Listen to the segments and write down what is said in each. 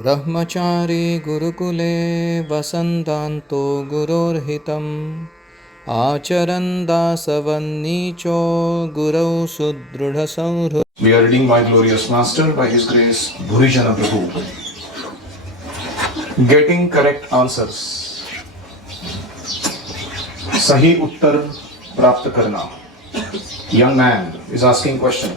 ब्रह्मचारी गुरुकुले वसन्तान्तो गुरोर्हितम् आचरन् दासवन्नीचो गुरौ सुदृढसंहृत्. We are reading My Glorious Master by His Grace Bhurijana Prabhu. Getting correct answers. सही उत्तर प्राप्त करना. Young man is asking question.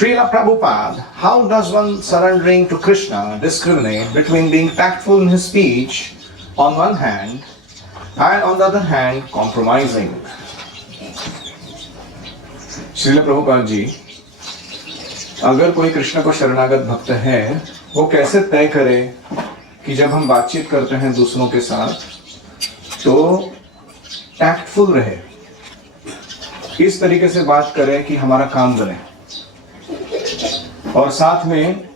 Srila Prabhupada, how does one surrendering to Krishna discriminate between being tactful in his speech on one hand and on the other hand compromising? Srila Prabhupada ji, अगर कोई कृष्ण को शरणागत भक्त है, वो कैसे तय करे कि जब हम बातचीत करते हैं दूसरों के साथ तो टैक्टफुल रहे, इस तरीके से बात करें कि हमारा काम बने, और साथ में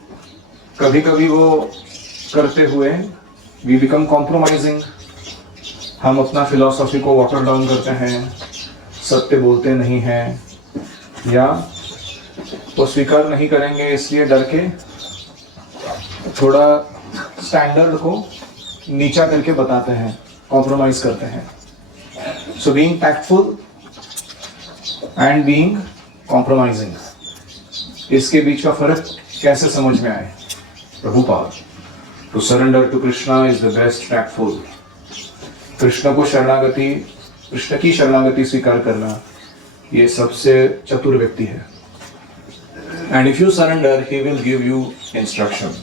कभी कभी वो करते हुए वी बिकम कॉम्प्रोमाइजिंग, हम अपना फिलॉसफी को वाटर डाउन करते हैं, सत्य बोलते नहीं हैं, या वो स्वीकार नहीं करेंगे इसलिए डर के थोड़ा स्टैंडर्ड को नीचा करके बताते हैं, कॉम्प्रोमाइज करते हैं. So being tactful and being compromising, इसके बीच का फर्क कैसे समझ में आए? Prabhupada, to surrender to Krishna is the best tactful. Krishna को शरणागति, कृष्ण की शरणागति स्वीकार करना ये सबसे चतुर व्यक्ति है. And if you surrender he will give you instruction.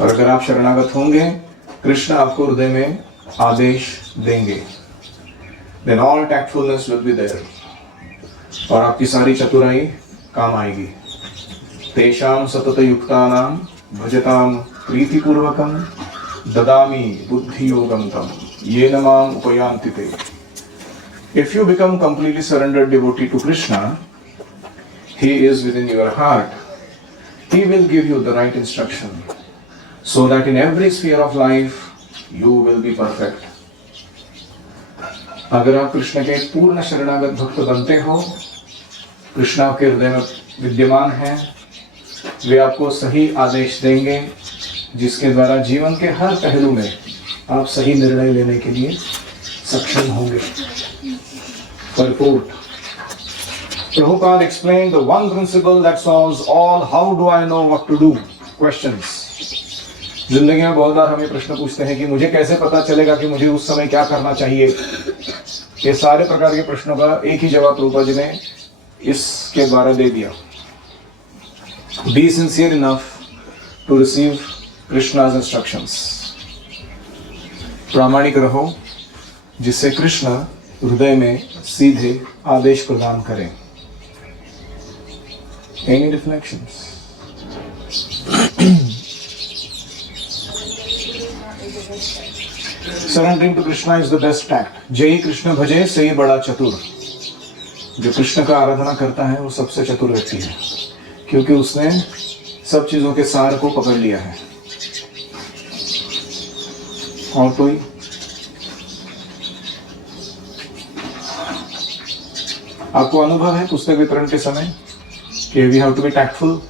और अगर आप शरणागत होंगे, कृष्ण आपको हृदय में आदेश देंगे. Then all tactfulness will be there, और आपकी सारी चतुराई काम आएगी. तेषां सतत युक्तानां भजतां प्रीतिपूर्वकं ददामि बुद्धि योगं तम येन माम् उपयान्ति ते. If you become completely surrendered devotee to Krishna, He is within your heart. He will give you the right instruction so that in every sphere of life you will be perfect. अगर आप कृष्ण के पूर्ण शरणागत भक्त बनते हो, कृष्ण आपके हृदय में विद्यमान है, वे आपको सही आदेश देंगे जिसके द्वारा जीवन के हर पहलू में आप सही निर्णय लेने के लिए सक्षम होंगे. Purport. Prabhupada explained the one principle that solves all how do I know what to do questions. जिंदगी में बहुत बार हमें प्रश्न पूछते हैं कि मुझे कैसे पता चलेगा कि मुझे उस समय क्या करना चाहिए. ये सारे प्रकार के प्रश्नों का एक ही जवाब प्रभुपाद जी ने इसके द्वारा दे दिया. Be sincere enough to receive Krishna's instructions. प्रामाणिक रहो जिससे कृष्ण हृदय में सीधे आदेश प्रदान करें. Any reflections? Surrendering to Krishna is the best tact. जय कृष्ण भजे से बड़ा चतुर. जो कृष्ण का आराधना करता है वो सबसे चतुर व्यक्ति है, क्योंकि उसने सब चीजों के सार को पकड़ लिया है. और कोई? आपको अनुभव है पुस्तक वितरण के समय कि we have to be tactful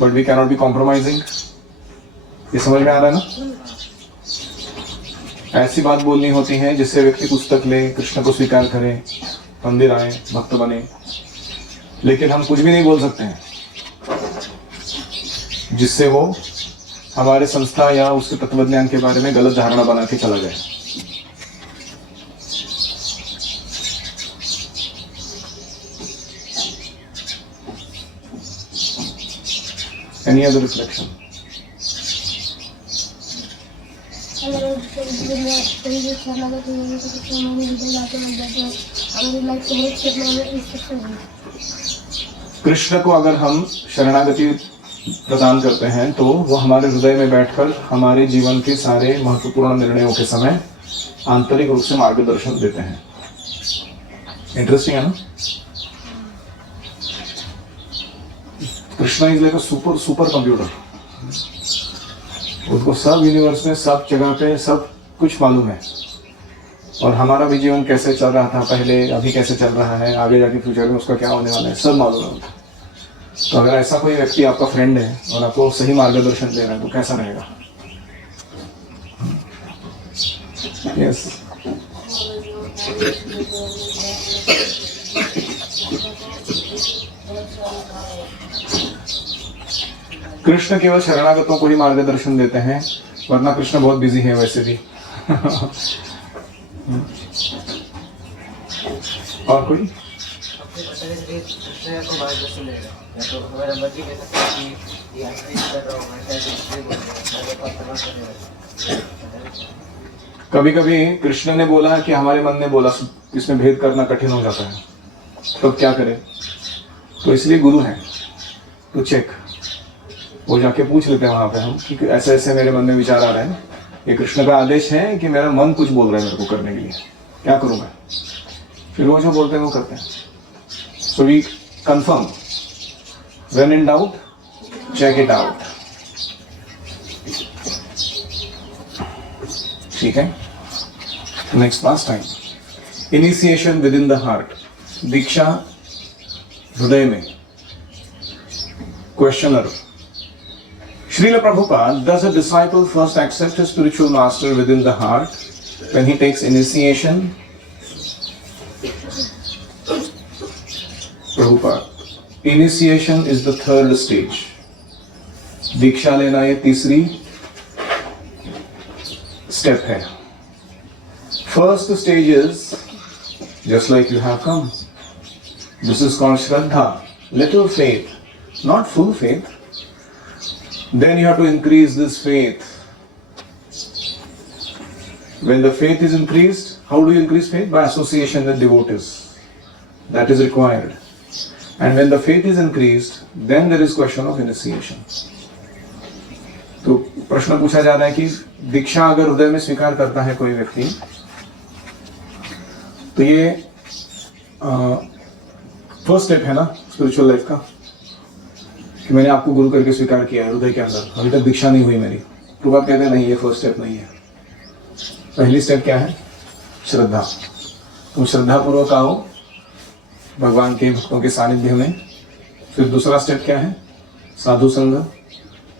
but we cannot be compromising. ये समझ में आ रहा है ना? ऐसी बात बोलनी होती है जिससे व्यक्ति पुस्तक ले, कृष्ण को स्वीकार करे, मंदिर आए, भक्त बने, लेकिन हम कुछ भी नहीं बोल सकते हैं जिससे वो हमारे संस्था या उसके तत्वज्ञान के बारे में गलत धारणा बना के चला जाए. Any other reflection? कृष्ण को अगर हम शरणागति प्रदान करते हैं तो वो हमारे हृदय में बैठकर हमारे जीवन के सारे महत्वपूर्ण निर्णयों के समय आंतरिक रूप से मार्गदर्शन देते हैं. इंटरेस्टिंग है ना? Krishna is like a super computer. उसको सब यूनिवर्स में सब जगह पे सब कुछ मालूम है, और हमारा भी जीवन कैसे चल रहा था पहले, अभी कैसे चल रहा है, आगे जाके फ्यूचर में उसका क्या होने वाला है, सब मालूम है. तो अगर ऐसा कोई व्यक्ति आपका फ्रेंड है और आपको सही मार्गदर्शन दे रहा है तो कैसा रहेगा? यस कृष्ण केवल शरणागतों को ही मार्गदर्शन देते हैं, वरना कृष्ण बहुत बिजी है वैसे भी। और कोई? कभी कभी कृष्ण ने बोला कि हमारे मन ने बोला, इसमें भेद करना कठिन हो जाता है, तो क्या करें? तो इसलिए गुरु हैं, तो चेक वो जाके पूछ लेते हैं वहां पे हम कि ऐसे ऐसे मेरे मन में विचार आ रहे हैं, ये कृष्ण का आदेश है कि मेरा मन कुछ बोल रहा है मेरे को करने के लिए, क्या करूं मैं? फिर वो जो बोलते हैं वो करते हैं। So we confirm, when in doubt check it out. ठीक है, next pass time, initiation within the heart, दीक्षा हृदय में। Questioner, Srila Prabhupada, does a disciple first accept a spiritual master within the heart when he takes initiation? Prabhupada, initiation is the third stage. दीक्षा लेना ये तीसरी step है। First stage is just like you have come. This is called Shraddha, little faith, not full faith. Then you have to increase this faith. When the faith is increased, how do you increase faith? By association with devotees. That is required. And when the faith is increased, then there is question of initiation. तो प्रश्न पूछा जा रहा है कि दीक्षा अगर हृदय में स्वीकार करता है कोई व्यक्ति, तो ये फर्स्ट स्टेप है ना स्पिरिचुअल लाइफ का, कि मैंने आपको गुरु करके स्वीकार किया है हृदय के अंदर, अभी तक दीक्षा नहीं हुई मेरी। प्रभुपाद कहते हैं नहीं, ये फर्स्ट स्टेप नहीं है। पहली स्टेप क्या है? श्रद्धा। तुम श्रद्धा पूर्वक आओ भगवान के भक्तों के सानिध्य में। फिर दूसरा स्टेप क्या है? साधु संग,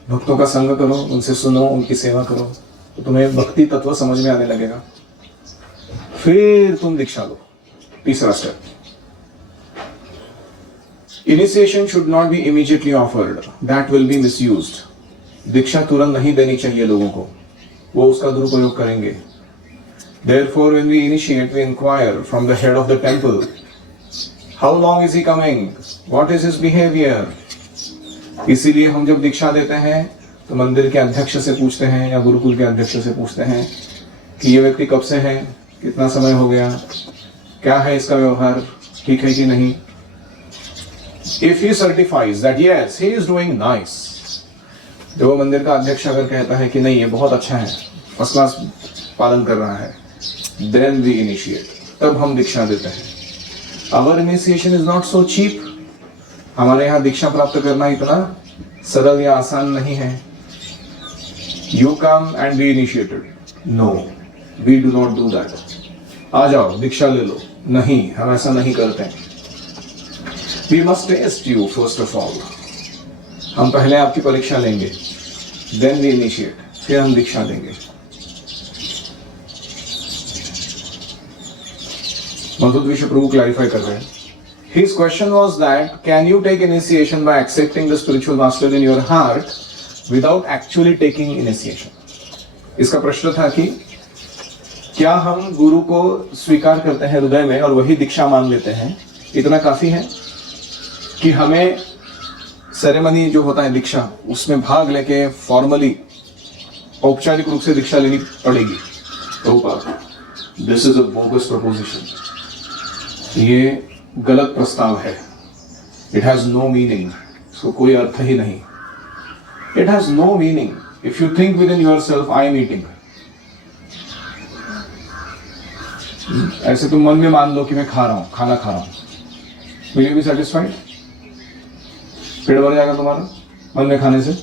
भक्तों का संग करो, उनसे सुनो, उनकी सेवा करो, तो तुम्हें भक्ति तत्व समझ में आने लगेगा। फिर तुम दीक्षा लो, तीसरा step. Initiation should not be immediately offered. That will be misused. दीक्षा तुरंत नहीं देनी चाहिए लोगों को, वो उसका दुरुपयोग करेंगे। Therefore, when we initiate, we inquire from the head of the temple, how long is he coming? What is his behavior? इसीलिए हम जब दीक्षा देते हैं तो मंदिर के अध्यक्ष से पूछते हैं या गुरुकुल के अध्यक्ष से पूछते हैं कि ये व्यक्ति कब से है, कितना समय हो गया, क्या है इसका व्यवहार, ठीक है कि नहीं। If he certifies that yes, he is doing nice, जो मंदिर का अध्यक्ष अगर कहता है कि नहीं ये बहुत अच्छा है, फर्स्ट क्लास पालन कर रहा है, then we initiate, तब हम दीक्षा देते हैं। Our initiation is not so cheap. हमारे यहाँ दीक्षा प्राप्त करना इतना सरल या आसान नहीं है। You come and be initiated. No, we do not do that. आ जाओ दीक्षा ले लो, नहीं, हम ऐसा नहीं करते हैं। We must test you first of all. हम पहले आपकी परीक्षा लेंगे, then we initiate, फिर हम दीक्षा देंगे। मधुर विश्व प्रभु क्लैरिफाई कर रहे हैं। His question was that can you take initiation by accepting the spiritual master in your heart without actually taking initiation? इसका प्रश्न था कि क्या हम गुरु को स्वीकार करते हैं हृदय में और वही दीक्षा मान लेते हैं, इतना काफी है कि हमें सेरेमनी जो होता है दीक्षा उसमें भाग लेके फॉर्मली औपचारिक रूप से दीक्षा लेनी पड़ेगी? Prabhupada, this is a bogus preposition, ये गलत प्रस्ताव है। इट हैज नो मीनिंग, इसको कोई अर्थ ही नहीं। It has no meaning if you think within yourself I am eating. ऐसे तुम मन में मान लो कि मैं खा रहा हूं, खाना खा रहा हूं, विल यू बी सेटिस्फाइड? पेट भर जाएगा तुम्हारा मन में खाने से?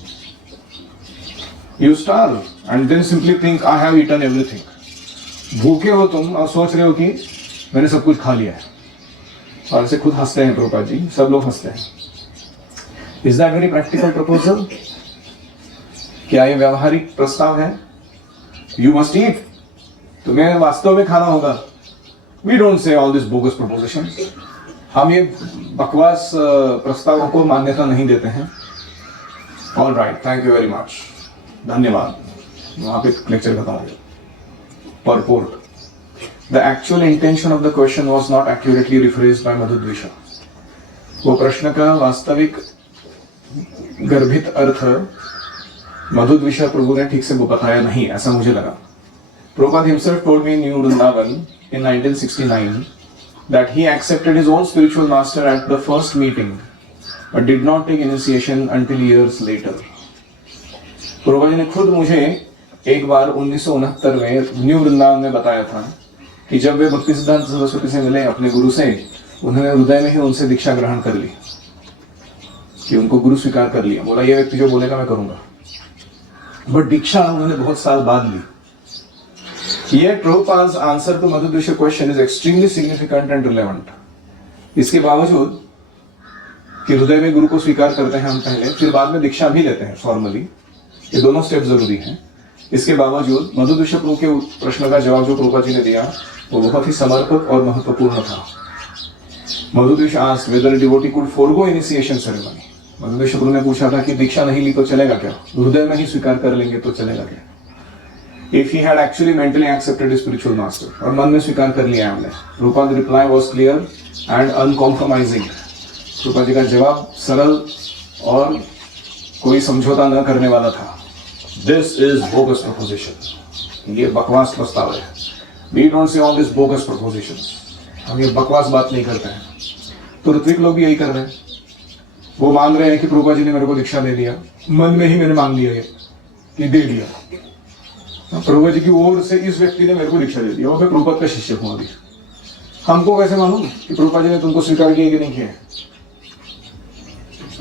You starve and then simply think I have eaten everything. भूखे हो तुम और सोच रहे हो कि मैंने सब कुछ खा लिया है, और ऐसे खुद हंसते हैं प्रभुपाद जी, सब लोग हंसते हैं। Is that very practical proposal? क्या ये व्यवहारिक प्रस्ताव है? यू मस्ट ईट, तुम्हें वास्तव में खाना होगा। We don't say all this bogus proposition. हम ये बकवास प्रस्तावों को मान्यता नहीं देते हैं। All right, thank you very much, धन्यवाद। वहां पे लेक्चर खत्म हो गया। Purport. The actual intention of the question was not accurately rephrased by Madhudvisha. वो प्रश्न का वास्तविक गर्भित अर्थ मधुद्विषा प्रभु ने ठीक से वो बताया नहीं, ऐसा मुझे लगा। Prabhupada himself told me in New Vrindavan in 1969 that he accepted his own spiritual master at the first meeting but did not take initiation until years later. Prabhupada ji ने खुद मुझे एक बार 1969 में न्यू वृंदावन में बताया था कि जब वे भक्ति सिद्धांत सरस्वती से मिले अपने गुरु से, उन्होंने हृदय में ही उनसे दीक्षा ग्रहण कर ली, कि उनको गुरु स्वीकार कर लिया। बोला ये व्यक्ति जो बोलेगा मैं करूंगा, बट दीक्षा उन्होंने बहुत साल बाद ली। Yet Prabhupada's answer to Madhudvisha question is extremely significant and relevant. इसके बावजूद कि हृदय में गुरु को स्वीकार करते हैं हम पहले, फिर बाद में दीक्षा भी लेते हैं फॉर्मली, ये दोनों स्टेप जरूरी हैं। इसके बावजूद मधुद्विषा प्रभु के प्रश्न का जवाब जो प्रभुपाद जी ने दिया वो बहुत ही समर्पक और महत्वपूर्ण था। मधुद्विषा asked whether a devotee could forego initiation ceremony. मधुद्विषा प्रभु ने पूछा था कि दीक्षा नहीं ली तो चलेगा क्या, हृदय में ही स्वीकार कर लेंगे तो चलेगा क्या? If he had actually mentally accepted his spiritual master, और मन में स्वीकार कर लिया हमने। Prabhupada's reply was clear and uncompromising. Prabhupada ji का जवाब सरल और कोई समझौता न करने वाला था। This is bogus proposition. ये बकवास प्रस्ताव है। We don't say all these bogus propositions. हम ये बकवास बात नहीं करते हैं। तो ऋत्विक लोग भी यही कर रहे हैं। वो मान रहे हैं कि प्रभुपाद जी ने मेरे को दीक्षा दे दिया, मन में ही मैंने मांग लिया ये कि दे दिया। प्रभुपाद जी की ओर से इस व्यक्ति ने मेरे को दीक्षा दे दिया और मैं प्रभुपाद का शिष्य हूं। अभी हमको कैसे मालूम कि प्रभुपाद जी ने तुमको स्वीकार किया कि नहीं किया?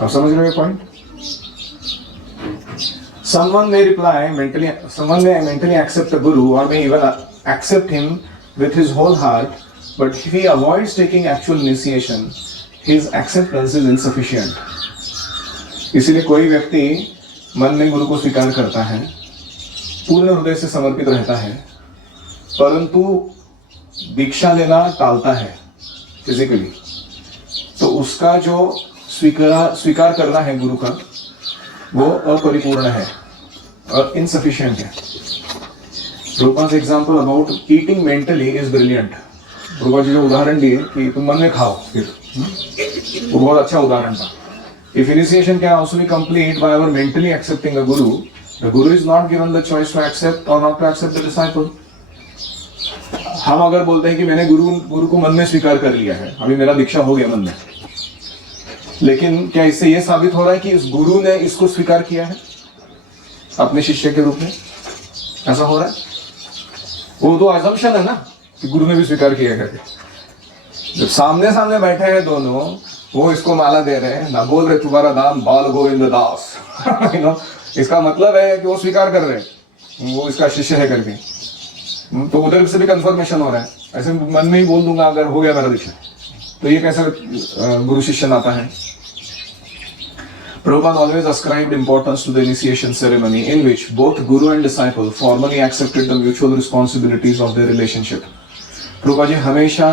आप समझ रहे हो point? Someone may mentally accept a guru or may even accept him with his whole heart, but if he avoids taking actual initiation, his acceptance is insufficient. इसीलिए कोई व्यक्ति मन में गुरु को स्वीकार करता है, पूर्ण हृदय से समर्पित रहता है, परंतु दीक्षा लेना टालता है फिजिकली, तो उसका जो स्वीकार करना है गुरु का वो अपरिपूर्ण है और इनसफिशिएंट है। Prabhupada's example about eating mentally is brilliant. Prabhupada ji ने उदाहरण दिए कि तुम मन में खाओ, फिर वो बहुत अच्छा उदाहरण था। If initiation can also be complete by our mentally accepting a guru, the guru is not given the choice to accept or not to accept the disciple. हम अगर बोलते हैं कि मैंने गुरु को मन में स्वीकार कर लिया है, अभी मेरा दीक्षा हो गया मन में, लेकिन क्या इससे यह साबित हो रहा है कि इस गुरु ने इसको स्वीकार किया है अपने शिष्य के रूप में? ऐसा हो रहा है? वो तो असम्पशन है ना कि गुरु ने भी स्वीकार किया है। जब सामने सामने बैठे हैं दोनों, वो इसको माला दे रहे हैं, ना बोल रहे तुम्हारा नाम बाल गोविंद दास इसका मतलब है कि वो स्वीकार कर रहे हैं वो इसका शिष्य है करके। तो उधर से भी कंफर्मेशन हो रहा है। ऐसे मन में ही बोल दूंगा अगर हो गया मेरा दीक्षा, तो ये कैसे गुरु शिष्य नाता है? Prabhupada always ascribed importance to the initiation ceremony in which both guru and disciple formally accepted the mutual responsibilities of their relationship. Prabhupada जी हमेशा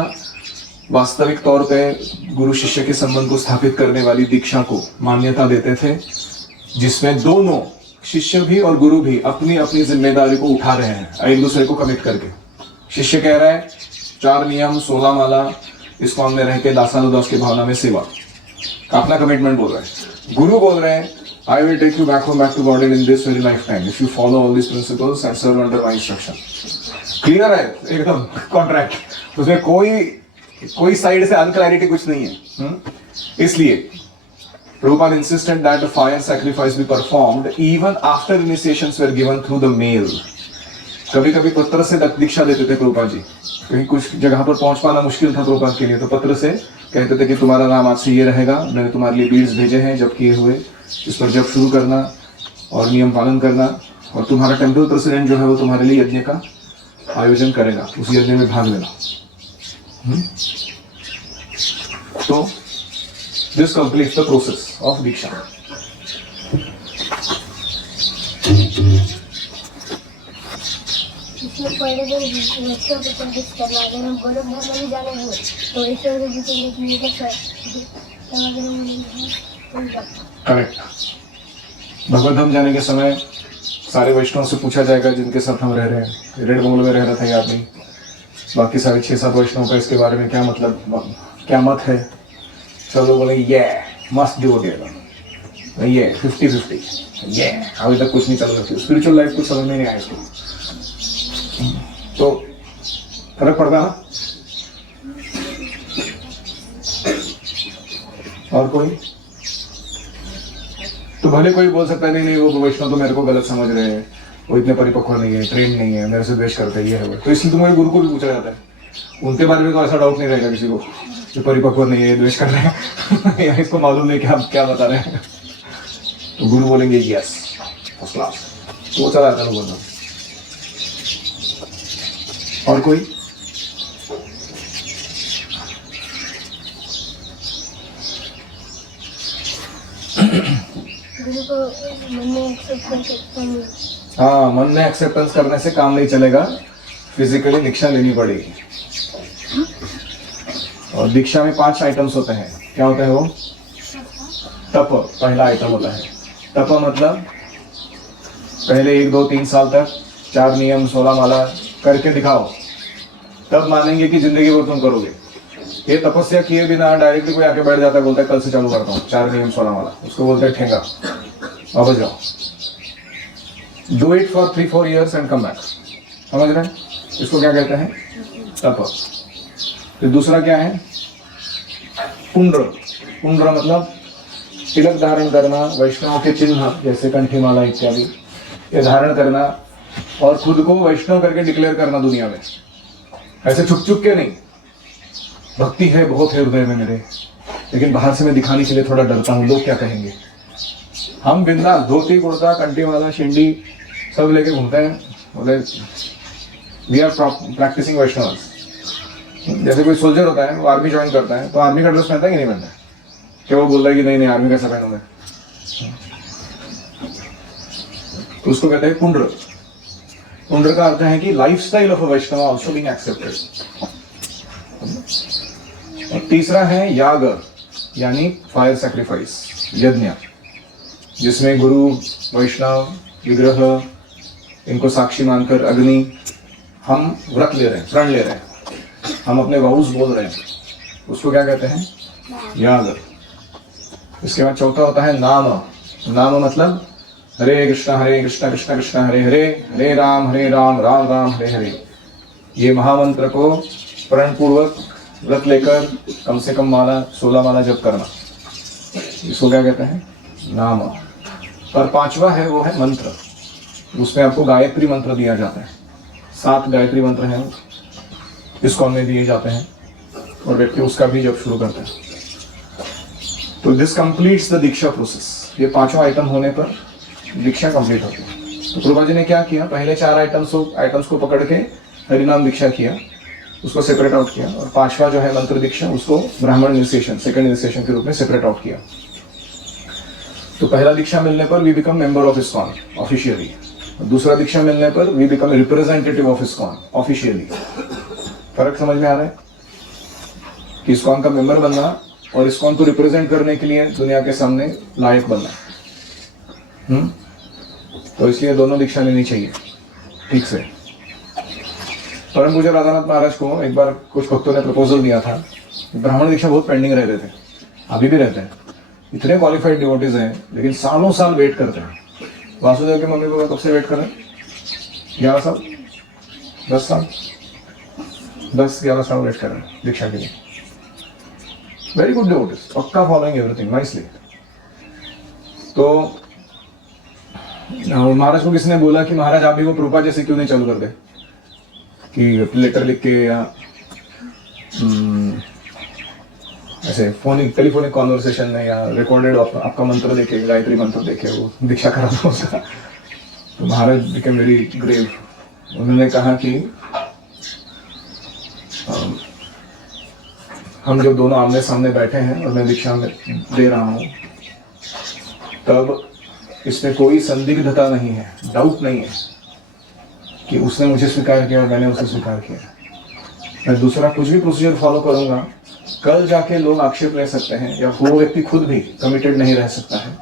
वास्तविक तौर पे गुरु शिष्य के संबंध को स्थापित करने वाली दीक्षा को मान्यता देते थे, जिसमें दोनों शिष्य भी और गुरु भी अपनी अपनी जिम्मेदारी को उठा रहे हैं एक दूसरे को कमिट करके। शिष्य कह रहा है 4 नियम 16 माला इस्कॉन में रह के दासानुदास की भावना में सेवा, अपना कमिटमेंट बोल रहे हैं। गुरु बोल रहे हैं I will take you back home back to God in this very life time if you follow all this principles and serve under my instruction. Clear है एकदम कॉन्ट्रैक्ट, उसमें कोई साइड से अनक्लैरिटी कुछ नहीं है। इसलिए Prabhupada insisted that the fire sacrifice be performed even after initiations were given through the mail. कभी कभी पत्र से दीक्षा देते थे प्रभुपाद जी, कहीं कुछ जगह पर पहुंच पाना मुश्किल था प्रभुपाद के लिए, तो पत्र से कहते थे कि तुम्हारा नाम आज से ये रहेगा, मैंने तुम्हारे लिए बीड्स भेजे हैं जब किए हुए, इस पर जब शुरू करना और नियम पालन करना, और तुम्हारा टेम्पल प्रेसिडेंट जो है वो तुम्हारे लिए यज्ञ का आयोजन करेगा, उस यज्ञ में भाग लेना। तो this completes the process of Diksha. उसमें पहले दिन वैष्णव को प्रवेश करना, अगर हम गोलोक धाम में भी जाने हुए तो वैष्णव से पूछेंगे कि ये कैसा है, तब अगर हम बोलेंगे करेक्ट। भगवत धाम जाने के समय सारे वैष्णव से पूछा जाएगा जिनके साथ हम रह रहे हैं, रेड बंगलो में रह रहा था ये आदमी, बाकी सारे 6-7 वैष्णव का इसके बारे में क्या मतलब, क्या मत है। सब लोग बोले ये मस्त डिवोटी, ये 50-50, ये अभी तक कुछ नहीं चल रहा, स्पिरिचुअल लाइफ कुछ समझ में नहीं आया इसको, तो फर्क पड़ता है ना। और कोई तो भले कोई बोल सकता है नहीं वो वैष्णव तो मेरे को गलत समझ रहे हैं, वो इतने परिपक्व नहीं है, ट्रेन नहीं है, मेरे से द्वेष करते हैं, ये है वो, तो इसलिए तुम्हारे गुरु को भी पूछा जाता है। उनके बारे में तो ऐसा डाउट नहीं रहेगा किसी को जो परिपक्व नहीं है, द्वेष कर रहे हैं या इसको मालूम नहीं कि आप क्या बता रहे हैं, तो गुरु बोलेंगे यस फर्स्ट क्लास, तो वो चला जाता है लोगों। और कोई गुरु को मन में एक्सेप्ट करके, हाँ, मन में एक्सेप्टेंस करने से काम नहीं चलेगा, फिजिकली दीक्षा लेनी पड़ेगी। और दीक्षा में 5 आइटम्स होते हैं। क्या होते हैं वो? तप पहला आइटम होता है। तप मतलब पहले 1, 2, 3 साल तक 4 नियम 16 माला करके दिखाओ, तब मानेंगे कि जिंदगी भर तुम करोगे। ये तपस्या किए बिना डायरेक्टली कोई आके बैठ जाता है, बोलता है कल से चालू करता हूँ 4 नियम 16 माला, उसको बोलते हैं ठेंगा, वापस जाओ। Do it for 3-4 years and come back. समझ रहे हैं? इसको क्या कहते हैं? तप। फिर दूसरा क्या है? पुंड्र। पुंड्र मतलब तिलक धारण करना, वैष्णव के चिन्ह जैसे कंठी माला इत्यादि ये धारण करना, और खुद को वैष्णव करके डिक्लेयर करना दुनिया में, ऐसे छुप छुप के नहीं। भक्ति है, बहुत है हृदय में मेरे, लेकिन बाहर से मैं दिखाने के लिए थोड़ा डरता हूँ, लोग क्या कहेंगे। हम बिंदास धोती कुर्ता कंठी माला शिंडी सब लेके घूमते हैं, बोले वी आर प्रैक्टिसिंग वैष्णव। जैसे कोई सोल्जर होता है, वो आर्मी ज्वाइन करता है, तो आर्मी का ड्रेस पहनता है कि नहीं पहनता है? क्या वो बोल रहा है कि नहीं आर्मी कैसा पहनूंगा? तो उसको कहते हैं पुंड्र। पुंड्र का अर्थ है कि lifestyle of a Vaishnava also being accepted. और तीसरा है याग, यानी फायर सैक्रिफाइस, यज्ञ, जिसमें गुरु वैष्णव विग्रह इनको साक्षी मानकर अग्नि हम व्रत ले रहे हैं, प्रण ले रहे हैं, हम अपने वाउस बोल रहे हैं, उसको क्या कहते हैं? याग। इसके बाद चौथा होता है नाम। नाम मतलब हरे कृष्णा कृष्णा कृष्णा हरे हरे, हरे राम राम राम हरे हरे। ये महामंत्र को प्रण पूर्वक व्रत लेकर कम से कम माला 16 माला जप करना, इसको क्या कहते हैं? नाम। और 5वां है वो है मंत्र। उसमें आपको गायत्री मंत्र दिया जाता है। 7 गायत्री मंत्र हैं, इस्कॉन में दिए जाते हैं, और व्यक्ति उसका भी जप शुरू करता है। तो this completes the Diksha process. ये 5 आइटम होने पर दीक्षा कंप्लीट होती है। तो प्रभुपाद जी ने क्या किया? पहले 4 आइटम्स को पकड़ के हरिनाम दीक्षा किया, उसको सेपरेट आउट किया, और 5वां जो है मंत्र दीक्षा, उसको ब्राह्मण इनिशिएशन, सेकंड इनिशिएशन के रूप में सेपरेट आउट किया। तो पहला दीक्षा मिलने पर we become member of ISKCON officially, दूसरा दीक्षा मिलने पर we become representative of ISKCON officially. फर्क समझ में आ रहा है कि इस्कॉन का मेंबर बनना और इस्कॉन को रिप्रेजेंट करने के लिए दुनिया के सामने लायक बनना। तो इसलिए दोनों दीक्षा लेनी चाहिए ठीक से। परम पूज्य राधानाथ महाराज को एक बार कुछ भक्तों ने प्रपोजल दिया था। ब्राह्मण दीक्षा बहुत पेंडिंग रह रहे थे, अभी भी रहते हैं, इतने क्वालिफाइड डिवोटीज हैं, लेकिन सालों साल वेट करते हैं। वासुदेव के मम्मी पापा कब से वेट कर रहे हैं? 11 साल, 10 साल, 10-11 साल वेट कर रहे हैं दीक्षा के लिए। वेरी गुड डिवोटीज, पक्का फॉलोइंग एवरीथिंग नाइसली। तो महाराज को किसने बोला कि महाराज आप भी वो प्रभुपाद जैसे क्यों नहीं चालू कर दे, कि लेटर लिख के या ऐसे टेलीफोनिक कॉन्वर्सेशन में या रिकॉर्डेड आपका मंत्र देके, गायत्री मंत्र देके वो दीक्षा करा दो उसका। तो महाराज बिकेम वेरी ग्रेव। उन्होंने कहा कि हम जब दोनों आमने सामने बैठे हैं और मैं दीक्षा में दे रहा हूँ, तब इसमें कोई संदिग्धता नहीं है, डाउट नहीं है कि उसने मुझे स्वीकार किया और मैंने उसे स्वीकार किया। मैं दूसरा कुछ भी प्रोसीजर फॉलो करूंगा, कल जाके लोग आक्षेप ले सकते हैं या वो व्यक्ति खुद भी कमिटेड नहीं रह सकता है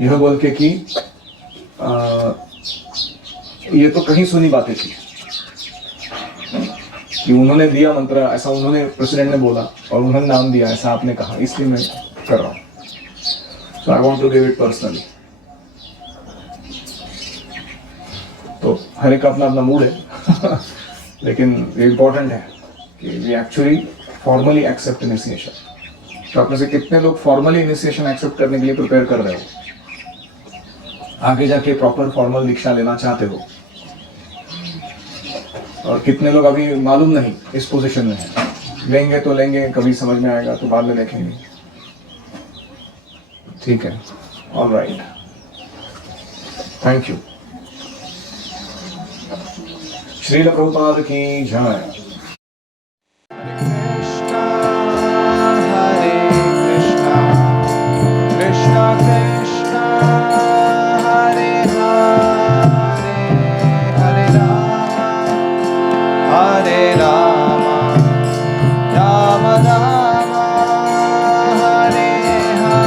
यह बोल के कि ये तो कहीं सुनी बातें थी कि उन्होंने दिया मंत्र, ऐसा उन्होंने प्रेसिडेंट ने बोला और उन्होंने नाम दिया, ऐसा आपने कहा, इसलिए मैं कर रहा हूँ। So I want to give it personally. तो हर एक का अपना अपना मूड है लेकिन ये इम्पोर्टेंट है कि we actually formally accept initiation. तो आप में से कितने लोग फॉर्मली इनिशिएशन एक्सेप्ट करने के लिए प्रिपेयर कर रहे हो, आगे जाके प्रॉपर फॉर्मल दीक्षा लेना चाहते हो? और कितने लोग अभी मालूम नहीं इस पोजीशन में है, लेंगे तो लेंगे, कभी समझ में आएगा तो बाद में देखेंगे। ठीक है, alright, thank you. Srila Prabhupada की जय।